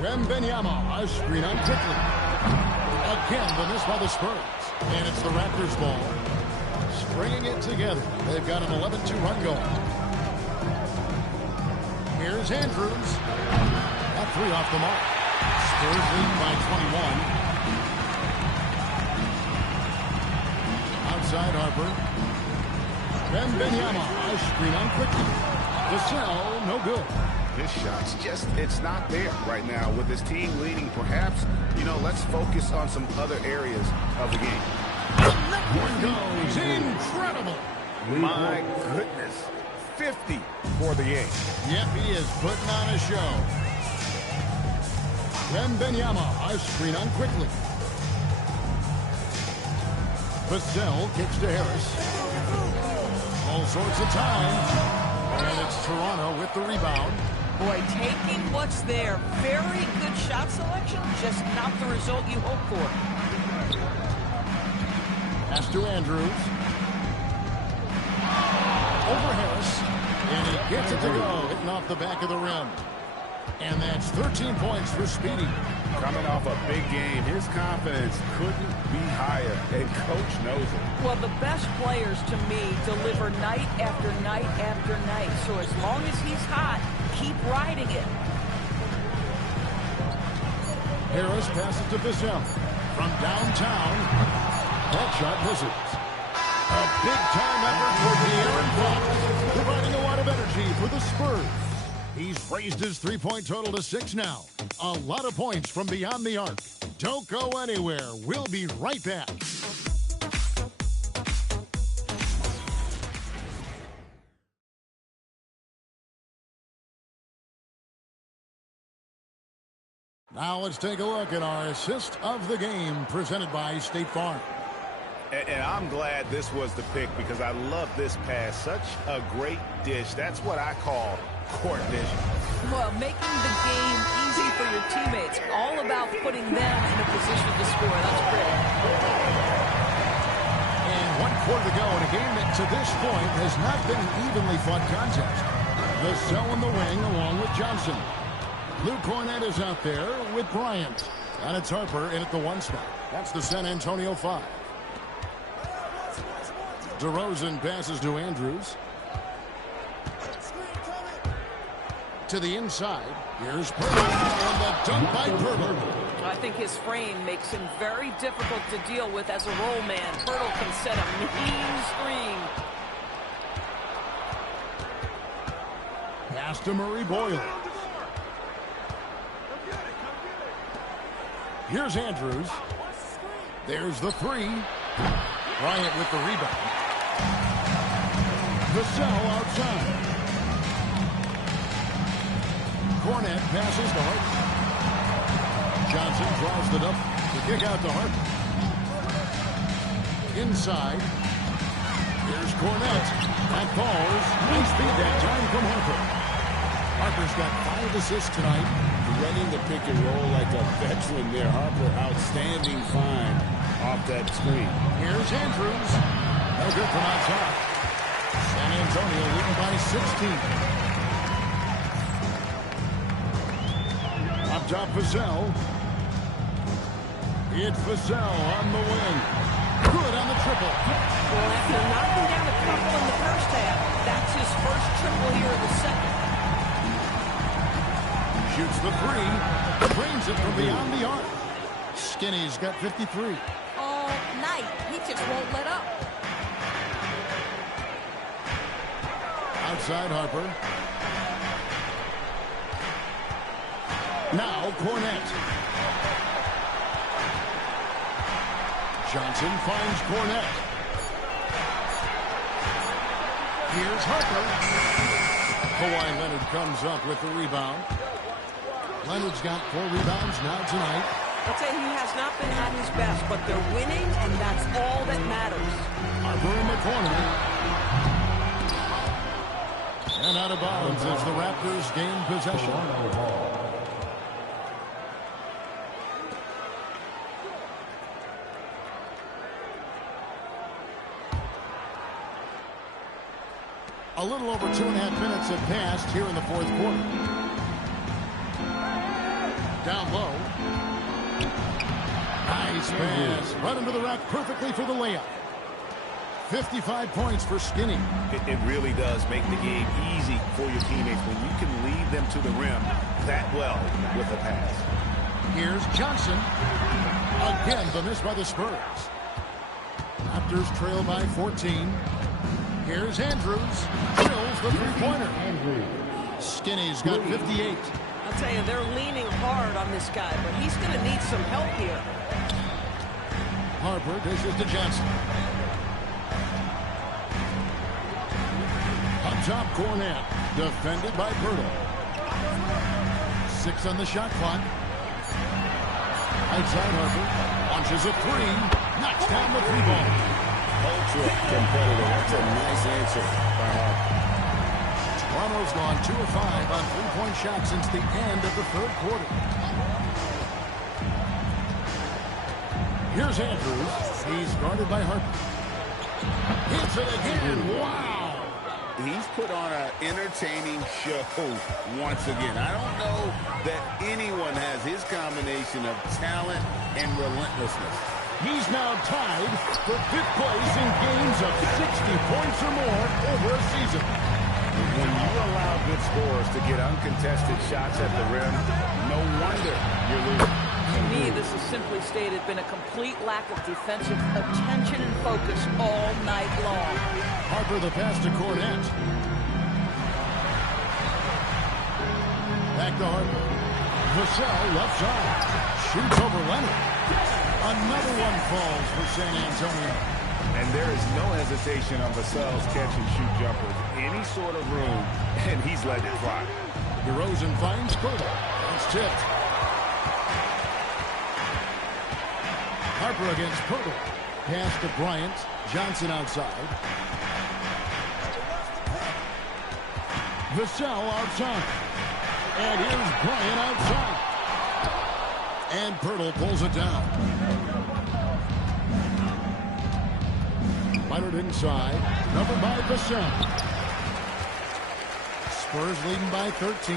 Wembanyama, a screen on quickly. Again, the miss by the Spurs. And it's the Raptors' ball. Stringing it together. They've got an 11-2 run going. Here's Andrews. That 3 off the mark. Spurs lead by 21. Outside Harper. Wembanyama, a screen on quickly. Vassell, no good. His shot's just, it's not there right now. With his team leading, perhaps, let's focus on some other areas of the game. That one goes. Incredible. My goodness. 50 for the game. Yep, he is putting on a show. Wembanyama, a screen on quickly. Vassell kicks to Harris. All sorts of time. And it's Toronto with the rebound. Boy, taking what's there. Very good shot selection, just not the result you hope for. Pass to Andrews. Over Harris. And he gets it to go, hitting off the back of the rim. And that's 13 points for Speedy. Coming off a big game, his confidence couldn't be higher, and Coach knows it. Well, the best players, to me, deliver night after night after night. So as long as he's hot, keep riding it. Harris passes to Vassell. From downtown, that shot misses. A big-time effort for De'Aaron Fox, providing a lot of energy for the Spurs. He's raised his three-point total to 6 now. A lot of points from beyond the arc. Don't go anywhere. We'll be right back. Now let's take a look at our assist of the game presented by State Farm. And I'm glad this was the pick because I love this pass. Such a great dish. That's what I call court vision. Well, making the game easy for your teammates. All about putting them in a position to score. That's great. And 1 quarter to go in a game that to this point has not been an evenly fought contest. Vassell in the wing along with Johnson. Luke Cornett is out there with Bryant. And it's Harper in at the 1 spot. That's the San Antonio 5. DeRozan passes to Andrews. To the inside. Here's Pirtle. And the dunk by Pirtle. I think his frame makes him very difficult to deal with as a roll man. Pirtle can set a mean screen. Pass to Murray Boyle. Here's Andrews. There's the 3. Bryant with the rebound. Vassell outside. Cornett passes to Harper. Johnson draws the double. The kick out to Harper. Inside. Here's Cornett. That falls. Nice feed that time from Harper. Harper's got 5 assists tonight. Running the pick and roll like a veteran there. Harper, outstanding find off that screen. Here's Andrews. No good from outside. San Antonio leading by 16. Up top, Vassell. It's Vassell on the wing. Good on the triple. Well, after knocking down a couple in the first half, that's his first triple here in the second. Shoots the 3. Brings it from beyond the arc. Skinny's got 53. All night. He just won't let up. Outside Harper. Now Cornett. Johnson finds Cornett. Here's Harper. Kawhi Leonard comes up with the rebound. Leonard's got 4 rebounds now tonight. I'll tell you, he has not been at his best, but they're winning, and that's all that matters. Harper in the corner. And out of bounds as the Raptors gain possession. A little over 2.5 minutes have passed here in the 4th quarter. Down low. Nice pass. Right into the rack perfectly for the layup. 55 points for Skinny. It really does make the game easy for your teammates when you can lead them to the rim that well with a pass. Here's Johnson. Again, the miss by the Spurs. Raptors trail by 14. Here's Andrews. Drills the 3-pointer. Skinny's got 58. I'll tell you, they're leaning hard on this guy, but he's going to need some help here. Harper dishes to Johnson. Up top, Cornett. Defended by Pirtle. 6 on the shot clock. Outside Harper. Launches a 3. Knocks down the 3-ball. Ultra competitive. That's a nice answer by Harper. Toronto's gone 2 of 5 on 3-point shots since the end of the 3rd quarter. Here's Andrews. He's guarded by Harper. Hits it again. Wow. He's put on an entertaining show once again. I don't know that anyone has his combination of talent and relentlessness. He's now tied for 5th place in games of 60 points or more over a season. When you allow good scorers to get uncontested shots at the rim, no wonder you're losing. To me, this has simply stated been a complete lack of defensive attention and focus all night long. Harper the pass to Cornett. Back to Harper. Vassell left side. Shoots over Leonard. Another one falls for San Antonio. And there is no hesitation on Vassell's catch-and-shoot jumpers. Any sort of room, and he's letting it fly. DeRozan finds Pirtle. It's tipped. Harper against Pirtle. Pass to Bryant. Johnson outside. Vassell outside. And here's Bryant outside. And Pirtle pulls it down. Leonard inside. Number by Vassell. Spurs leading by 13.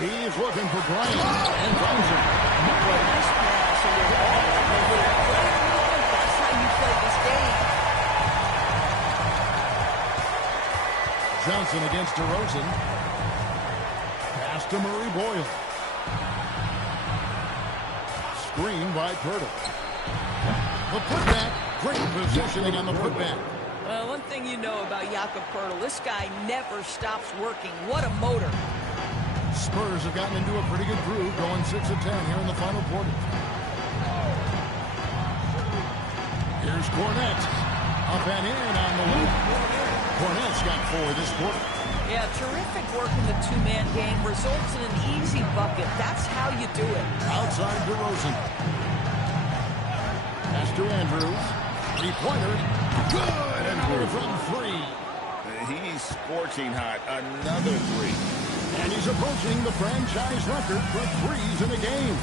He's looking for Bryant. And finds him. Nice pass. And with all that momentum, that's how you play this game. Johnson against DeRozan. Pass to Murray Boyle. Screen by Pirtle. The putback. Great positioning on the putback. One thing you know about Jakob Poeltl, this guy never stops working. What a motor. Spurs have gotten into a pretty good groove, going 6 of 10 here in the final quarter. Here's Cornette. Up and in on the loop. Cornette's got 4 this quarter. Yeah, terrific work in the two-man game results in an easy bucket. That's how you do it. Outside DeRozan. Pass to Andrews. Three-pointer. Good. And out from 3. He's scorching hot. Another 3. And he's approaching the franchise record for threes in a game.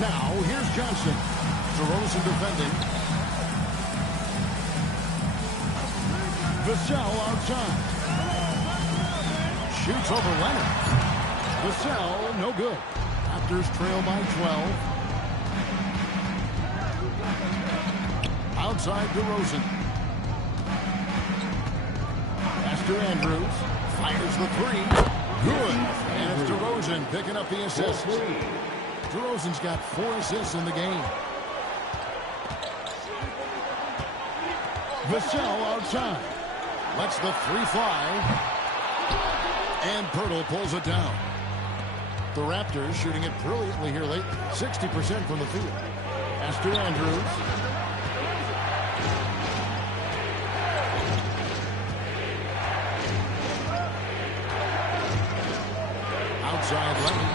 Now, here's Johnson. DeRozan defending. Vassell outside. Shoots over Leonard. Vassell, no good. Raptors trail by 12. Outside DeRozan. Pass to Andrews. Fires the 3. Good. And it's DeRozan picking up the assist. DeRozan's got 4 assists in the game. Vassell outside. Lets the 3 fly. And Pirtle pulls it down. The Raptors shooting it brilliantly here late. 60% from the field. Pass to Andrews. Outside Leonard.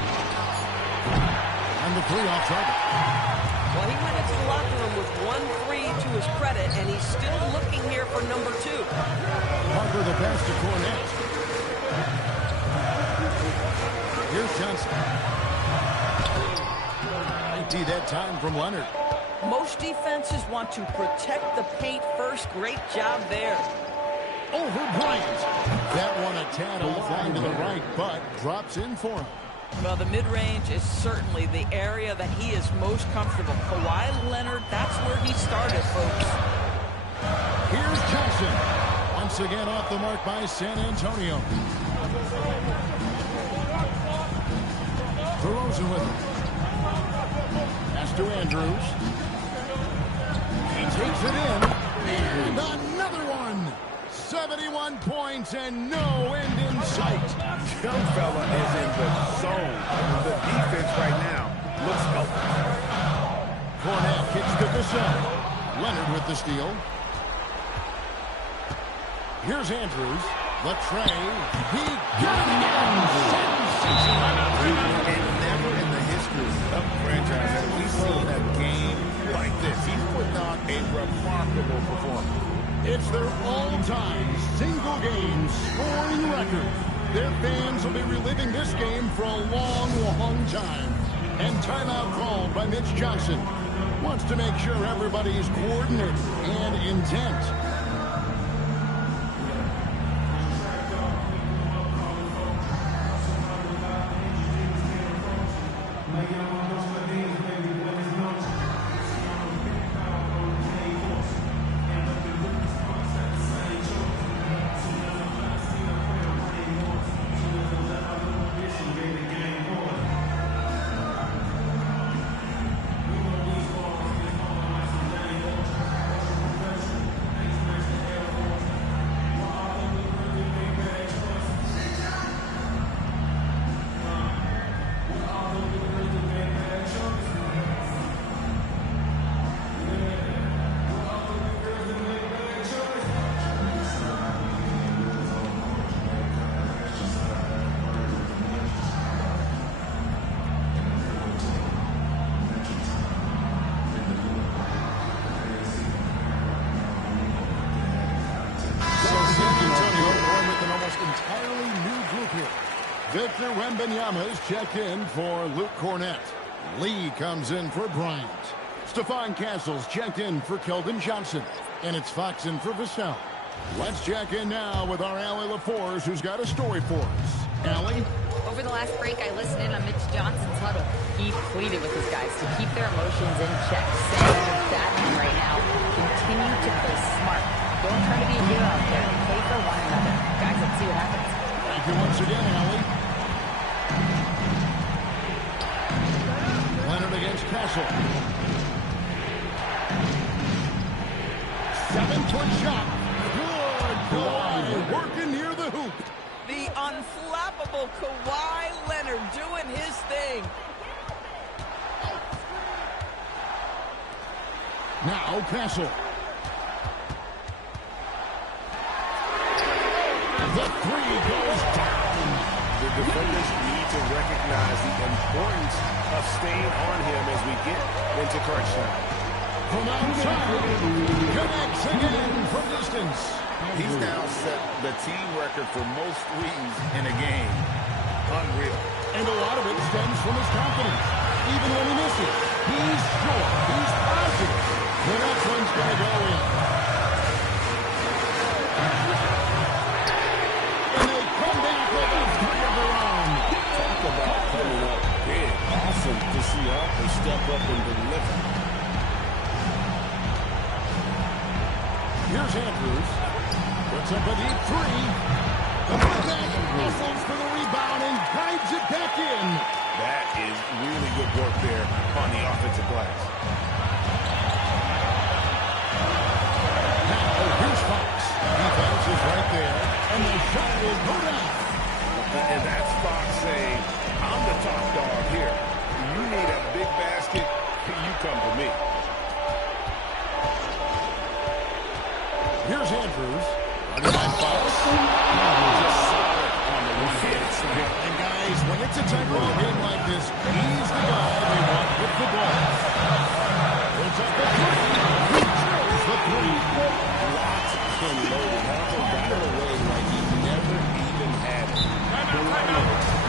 And the 3 off target. Well, he went into the locker room with 1-3 to his credit, and he's still looking here for number 2. Parker the pass to Cornette. Here's Johnson. Empty that time from Leonard. Most defenses want to protect the paint first. Great job there. Over Bryant. That one a tad off line to the right, but drops in for him. Well, the mid-range is certainly the area that he is most comfortable. Kawhi Leonard, that's where he started, folks. Here's Johnson. Once again off the mark by San Antonio. DeRozan with him. Pass to Andrews. He takes it in. And another one. 71 points and no end in sight. Young fella is in the zone. The defense right now looks healthy. Cornette kicks to Vassell. Leonard with the steal. Here's Andrews. The tray. He got it again. And never in the history of the franchise have we seen a game like this. He's putting on a remarkable performance. It's their all-time single-game scoring record. Their fans will be reliving this game for a long, long time. And timeout called by Mitch Johnson. Wants to make sure everybody is coordinated and intent. Victor Wembanyama's checked in for Luke Cornett. Lee comes in for Bryant. Stephon Castle's checked in for Keldon Johnson. And it's Fox in for Vassell. Let's check in now with our Allie LaForce, who's got a story for us. Allie? Over the last break, I listened in on Mitch Johnson's huddle. He pleaded with his guys to keep their emotions in check, saying they're battling right now. Continue to play smart. Don't try to be a hero out there. Play for one another. Guys, let's see what happens. Thank you once again, Allie. Leonard against Castle. 7-foot shot. Good. Kawhi working near the hoop. The unflappable Kawhi Leonard doing his thing. Now Castle. The three goes down. The defenders need to recognize the importance of staying on him as we get into crunch time. From outside, connects again from distance. He's now set the team record for most threes in a game. Unreal. And a lot of it stems from his confidence. Even when he misses, he's sure, he's positive. The next one's going to go in. And they come back with a three of their own. Talk about coming up big. Awesome to see Harper step up and deliver. Here's Andrews. Puts up a deep three. The putback hustles for the rebound and guides it back in. That is really good work there on the offensive glass. Now, here's Fox. Defense is right there, and the shot will go down. And that's Fox saying, I'm the top dog here. You need a big basket, you come to me. Here's Andrews. Under by Fox. Just solid on the one-handed slam. And guys, when it's a tight ball game like this, he's the guy they want with the ball. Puts up the three. He drills the three. Locked and loaded. Harper got it away like he never even had it. Timeout.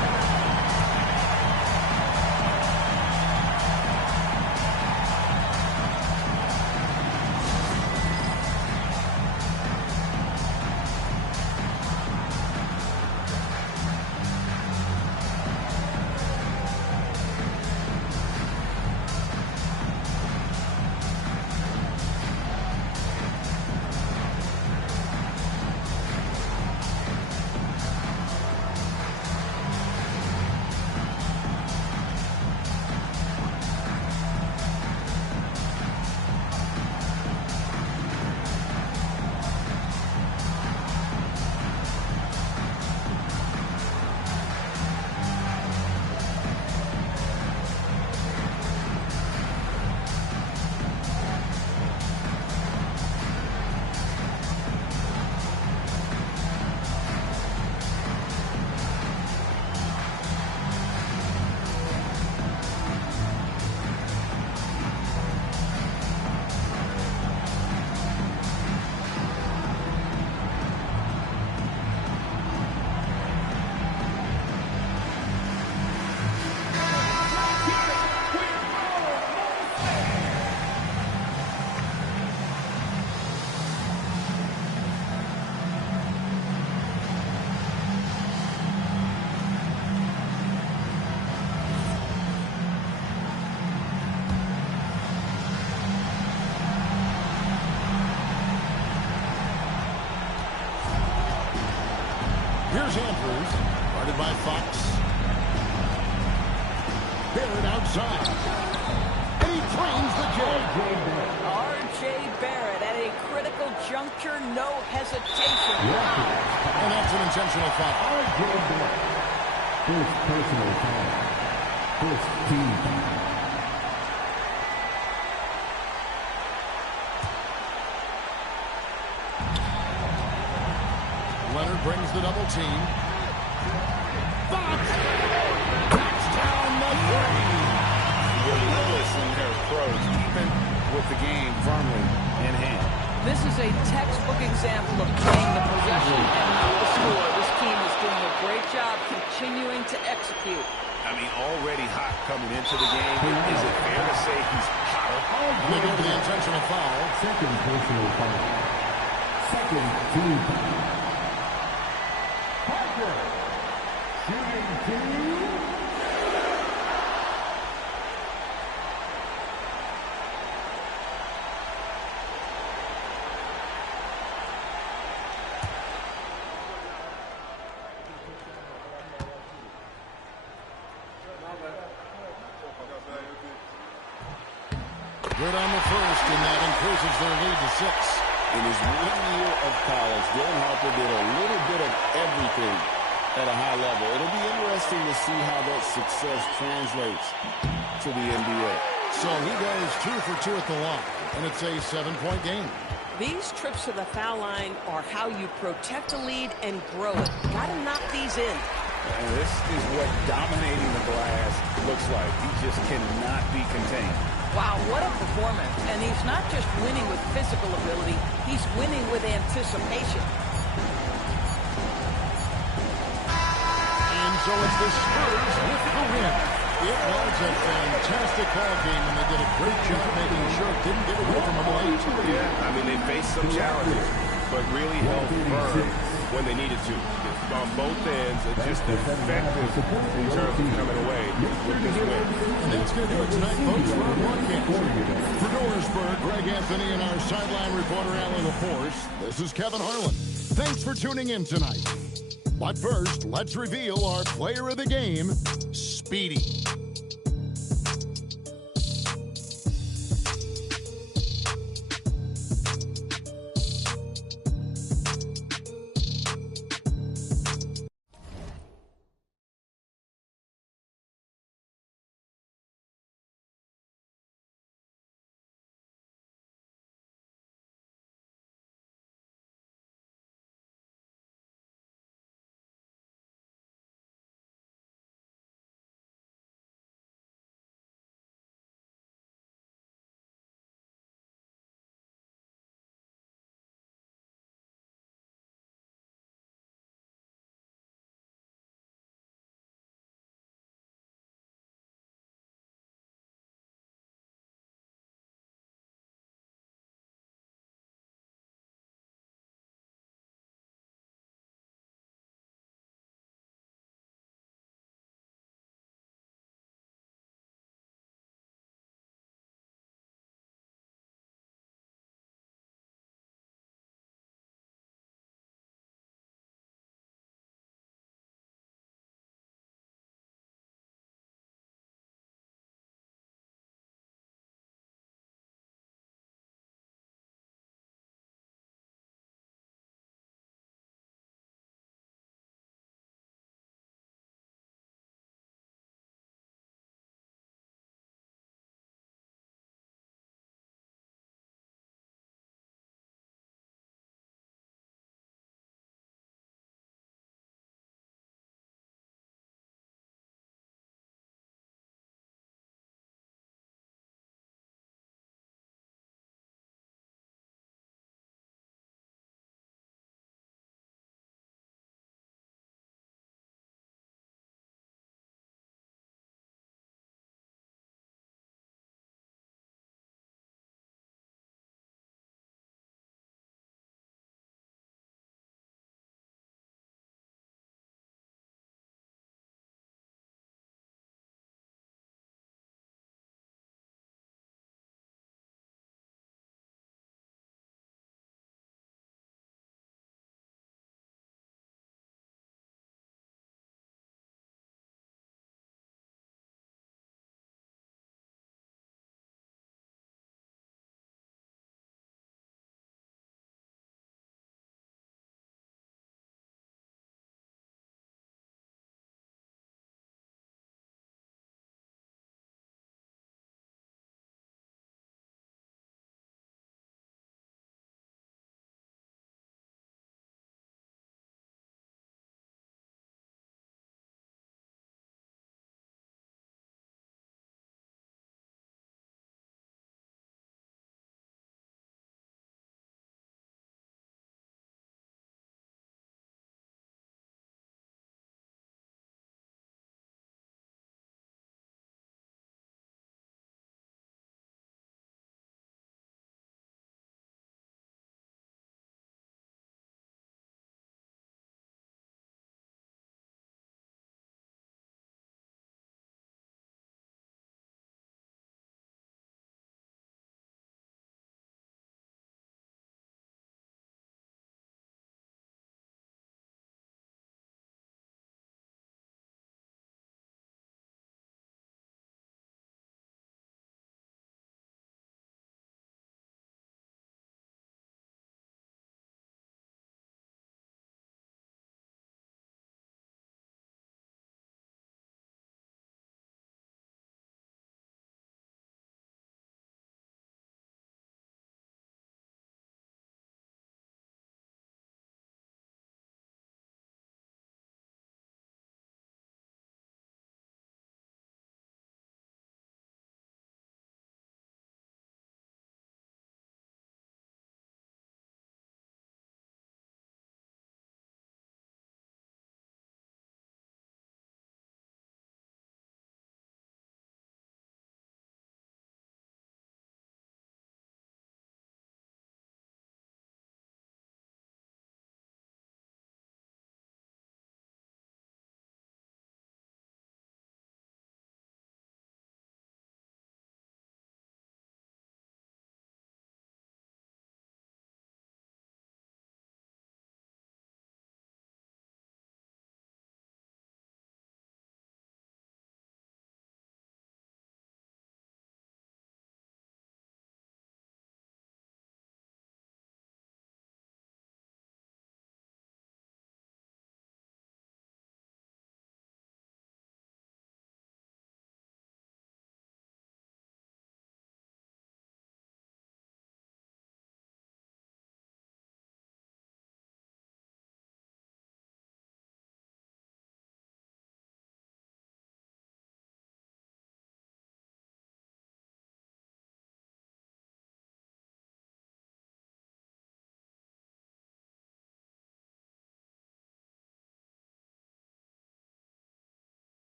Here's Andrews, guarded by Fox. Barrett outside. And he trains the J. R.J. Barrett at a critical juncture, no hesitation. And that's an intentional foul. R.J. Barrett. First personal foul. First team foul. Leonard brings the double team. Fox! Backs down the three. Relentless in their approach, even with the game firmly in hand. This is a textbook example of playing the possession and not the score. This team is doing a Great job continuing to execute. I mean, already hot coming into the game. Is it fair to say he's hotter? They go to the intentional foul. Second personal foul. Second team foul. Parker. Shooting two. Good on the first, and that increases their lead to 6. In his 1 year of college, Dylan Harper did a little bit of everything at a high level. It'll be interesting to see how that success translates to the NBA. So he goes 2 for 2 at the line, and it's a 7-point game. These trips to the foul line are how you protect a lead and grow it. Got to knock these in. And this is what dominating the glass looks like. He just cannot be contained. Wow, what a performance. And he's not just winning with physical ability, he's winning with anticipation. And so it's the Spurs with the win. It was a fantastic ball game, and they did a great job making sure it didn't get away from them late. Yeah, I mean, they faced some challenges, but really held firm when they needed to. On both ends, it's just effective in terms of coming away with this win. And that's going to do it tonight, folks, for our broadcast. For Dorisburg, Greg Anthony and our sideline reporter, Alan LaForce, this is Kevin Harlan. Thanks for tuning in tonight. But first, let's reveal our player of the game, Speedy.